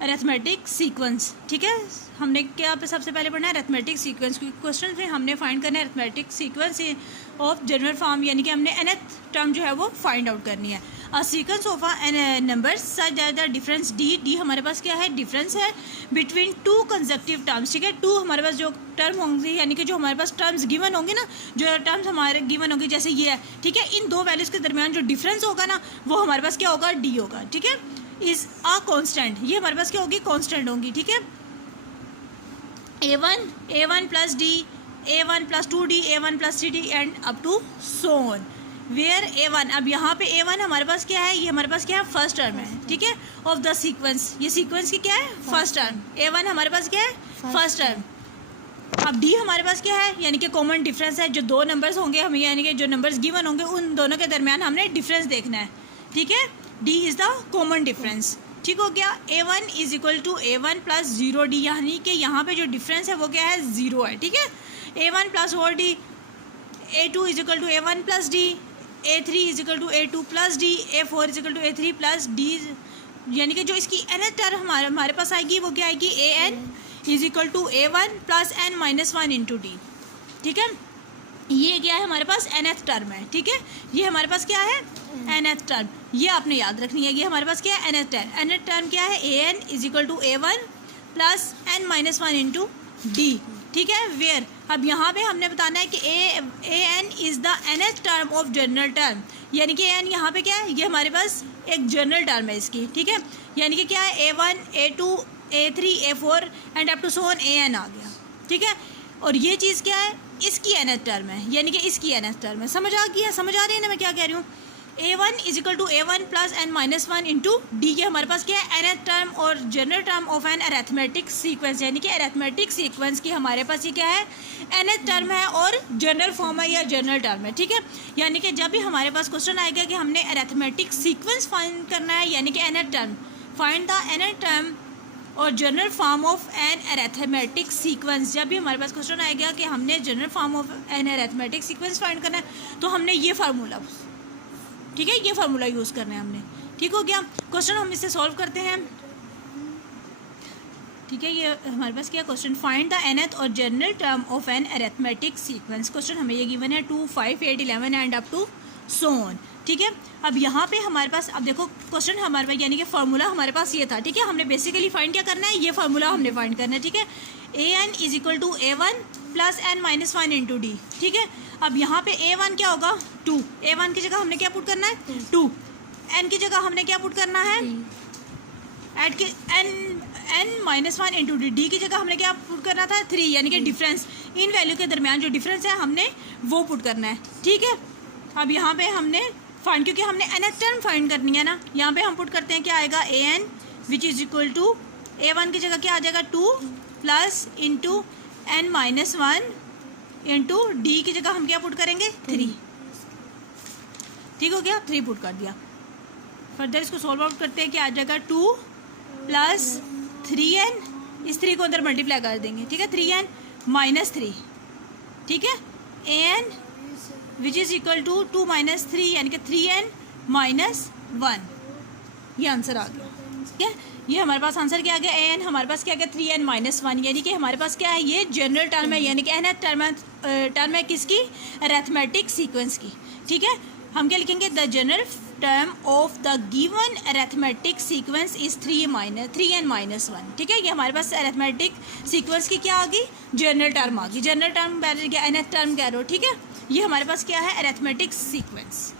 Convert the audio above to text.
Arithmetic sequence. ठीक है, हमने क्या पे सबसे पहले पढ़ना है अरिथमेटिक सीक्वेंस, क्योंकि क्वेश्चन में हमने फाइंड करना है arithmetic sequence of general form, यानी कि हमने nth टर्म जो है वो फाइंड आउट करनी है। A sequence of numbers such that the difference D हमारे पास क्या है, डिफरेंस है बिटवीन टू कंसेक्टिव टर्म्स। ठीक है, टू हमारे पास जो टर्म होंगे, यानी कि जो हमारे पास टर्म्स गिवन होंगे ना, जो टर्म्स हमारे गिवन होंगे जैसे ये है, ठीक है, इन दो वैल्यूज़ के दरमियान जो डिफरेंस होगा ना वो हमारे पास क्या होगा, डी होगा। ठीक है, इज अ कांस्टेंट, ये हमारे पास क्या होगी, कांस्टेंट होंगी। ठीक है, a1 plus D, a1 plus 2d, a1 plus 3d and up to so on, where a1, अब यहाँ पे a1 हमारे पास क्या है, ये हमारे पास क्या है, फर्स्ट टर्म है। ठीक है, ऑफ द सीक्वेंस, ये सीक्वेंस की क्या है, फर्स्ट टर्म। a1 हमारे पास क्या है, फर्स्ट टर्म। अब d हमारे पास क्या है, यानी कि कॉमन डिफरेंस है, जो दो नंबर्स होंगे हमें, यानी कि जो नंबर्स गिवन होंगे उन दोनों के दरमियान हमने डिफरेंस देखना है। ठीक है, d is the common difference. ठीक हो गया, a1 is equal to a1 plus 0d, यानी कि यहाँ पे जो डिफरेंस है वो क्या है, 0 है। ठीक है, a1 plus 4d, a2 is equal to a1 plus d, a3 is equal to a2 plus d, a4 is equal to a3 plus d, यानी कि जो इसकी nth टर्म हमारे पास आएगी वो क्या आएगी, an is equal to a1 plus n minus 1 into D. ठीक है, ये क्या है, हमारे पास nth टर्म है। ठीक है, ये हमारे पास क्या है, nth टर्म, ये आपने याद रखनी है। ये हमारे पास क्या है, nth टर्म क्या है, an is equal to a1 plus n minus 1 into D. ठीक है, वेयर, अब यहाँ पे हमने बताना है कि an is the nth term of general term, यानी कि an यहाँ पे क्या है, ये हमारे पास एक जनरल टर्म है इसकी। ठीक है, यानी कि क्या है, a1 a2 a3 a4 and up to so on an आ गया। ठीक है, और ये चीज़ क्या है, इसकी nth टर्म है, यानी कि इसकी nth टर्म है। समझ आ गई है, समझ आ रही है ना मैं क्या कह रही हूँ। a1 is equal to a1 plus n minus 1 into D, ये हमारे पास क्या है, nth टर्म और general term of an arithmetic sequence, यानी कि अरिथमेटिक सीक्वेंस की हमारे पास ये क्या है, nth टर्म है और जनरल फॉर्म है या जनरल टर्म है। ठीक है, यानी कि जब भी हमारे पास क्वेश्चन आएगा कि हमने अरिथमेटिक सीक्वेंस फाइंड करना है, यानी कि nth term, find the nth term और general form of an arithmetic sequence, जब भी हमारे पास क्वेश्चन आएगा कि हमने general form of an arithmetic sequence find करना है तो हमने ये फार्मूला, ठीक है, ये फार्मूला यूज़ करना है हमने। ठीक हो गया, क्वेश्चन हम इससे सॉल्व करते हैं। ठीक है, ये हमारे पास क्या क्वेश्चन, फाइंड द nth और general term of an arithmetic sequence. Question हमें ये गिवन है 2, 5, 8, 11 and up to so on. ठीक है, अब यहाँ पे हमारे पास, अब देखो क्वेश्चन हमारे पास, यानी कि फार्मूला हमारे पास ये था। ठीक है, हमने बेसिकली फाइंड क्या करना है, ये फार्मूला हमने फाइंड करना है। ठीक है, an is equal to a1 plus n minus 1 into D. ठीक है, अब यहाँ पे a1 क्या होगा, 2, a1 की जगह हमने क्या पुट करना है, 2, n की जगह हमने क्या पुट करना है, एड के n माइनस 1 इंटू डी की जगह हमने क्या पुट करना था, 3, यानी कि डिफरेंस, इन वैल्यू के दरमियान जो डिफरेंस है हमने वो पुट करना है। ठीक है, अब यहाँ पे हमने फाइंड, क्योंकि हमने nth टर्म फाइंड करनी है ना, यहाँ पे हम पुट करते हैं क्या आएगा, an which is equal to a1 की जगह क्या आ जाएगा, 2 plus into n minus 1 into D की जगह हम क्या पुट करेंगे, 3। ठीक हो गया, 3 पुट कर दिया। फर्दर इसको सॉल्व आउट करते हैं कि आ जाएगा 2 प्लस 3n, इस 3 को अंदर मल्टीप्लाई कर देंगे। ठीक है, 3n माइनस 3। ठीक है, an which is equal to 2 minus 3, यानी कि 3n माइनस 1, ये आंसर आ गया। ठीक है, ये हमारे पास आंसर क्या आ गया, an हमारे पास क्या आ गया, 3n माइनस 1, यानी कि हमारे पास क्या है, ये जनरल टर्म है, यानी कि nth टर्म है किसकी, अरिथमेटिक सीक्वेंस की। ठीक है, हम क्या लिखेंगे, the general term of the given arithmetic sequence is 3n minus 1। ठीक है, ये हमारे पास अरिथमेटिक सीक्वेंस की क्या आ गई, जनरल टर्म आ गई। जनरल टर्म nth टर्म कह रहे हो। ठीक है, ये हमारे पास क्या है, अरिथमेटिक सीक्वेंस।